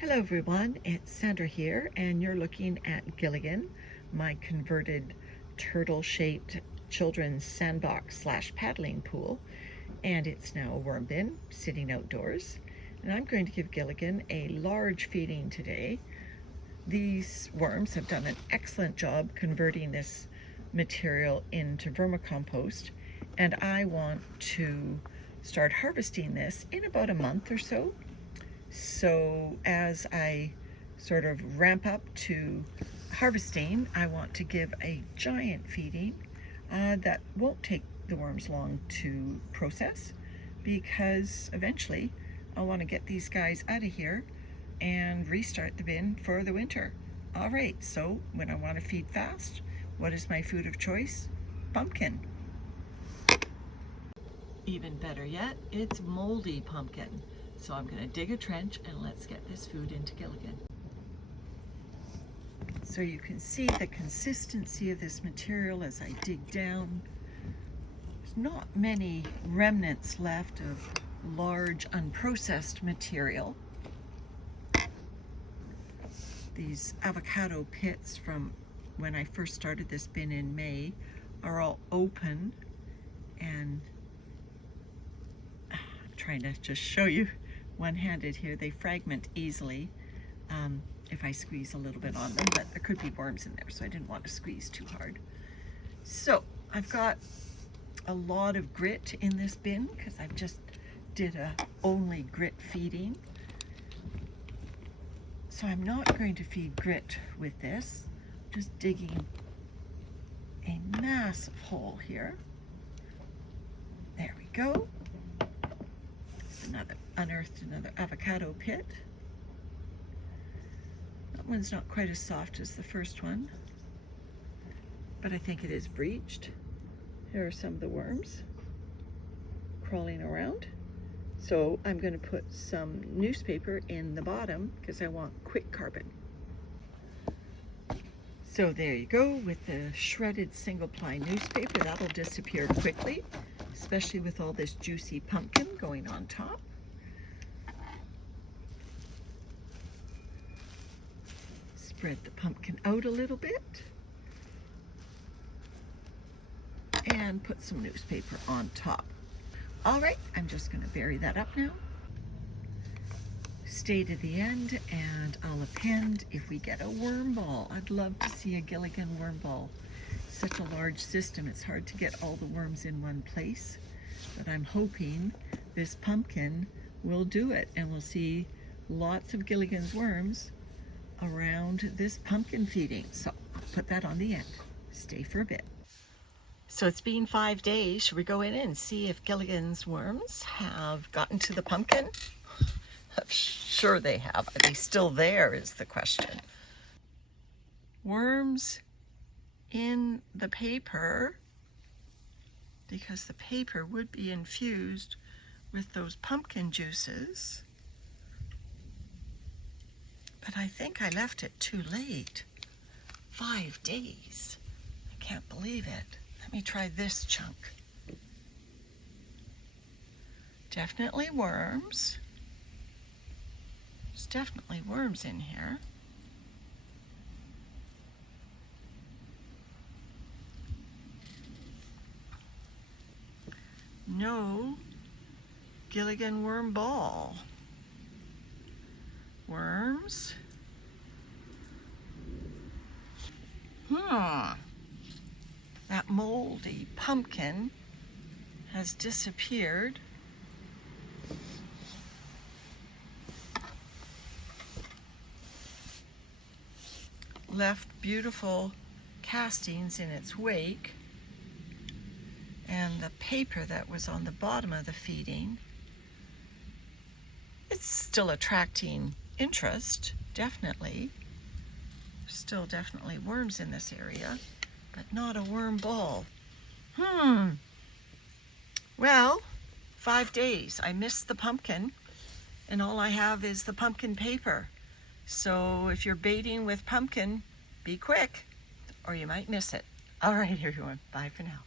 Hello everyone, it's Sandra here, and you're looking at Gilligan, my converted turtle-shaped children's sandbox / paddling pool, and it's now a worm bin sitting outdoors. And I'm going to give Gilligan a large feeding today. These worms have done an excellent job converting this material into vermicompost, and I want to start harvesting this in about a month or so. So as I sort of ramp up to harvesting, I want to give a giant feeding that won't take the worms long to process, because eventually I want to get these guys out of here and restart the bin for the winter. All right, so when I want to feed fast, what is my food of choice? Pumpkin. Even better yet, it's moldy pumpkin. So I'm going to dig a trench and let's get this food into Gilligan. So you can see the consistency of this material as I dig down. There's not many remnants left of large unprocessed material. These avocado pits from when I first started this bin in May are all open, and I'm trying to just show you one-handed here. They fragment easily if I squeeze a little bit on them, but there could be worms in there, so I didn't want to squeeze too hard. So I've got a lot of grit in this bin because I've just did a only grit feeding. So I'm not going to feed grit with this. I'm just digging a massive hole here. There we go. Unearthed another avocado pit. That one's not quite as soft as the first one, but I think it is breached. Here are some of the worms crawling around. So I'm going to put some newspaper in the bottom because I want quick carbon. So there you go with the shredded single-ply newspaper. That'll disappear quickly, especially with all this juicy pumpkin going on top. Spread the pumpkin out a little bit and put some newspaper on top. All right, I'm just going to bury that up now. Stay to the end and I'll append if we get a worm ball. I'd love to see a Gilligan worm ball. Such a large system, it's hard to get all the worms in one place, but I'm hoping this pumpkin will do it and we'll see lots of Gilligan's worms around this pumpkin feeding. So I'll put that on the end. Stay for a bit. So it's been 5 days. Should we go in and see if Gilligan's worms have gotten to the pumpkin? I'm sure they have. Are they still there is the question. Worms in the paper, because the paper would be infused with those pumpkin juices. But I think I left it too late. 5 days. I can't believe it. Let me try this chunk. Definitely worms. There's definitely worms in here. No Gilligan worm ball. Worms. That moldy pumpkin has disappeared. Left beautiful castings in its wake, and the paper that was on the bottom of the feeding, it's still attracting interest, definitely. Still definitely worms in this area, but not a worm ball. Well, 5 days. I missed the pumpkin, and all I have is the pumpkin paper. So if you're baiting with pumpkin, be quick, or you might miss it. All right, everyone. Bye for now.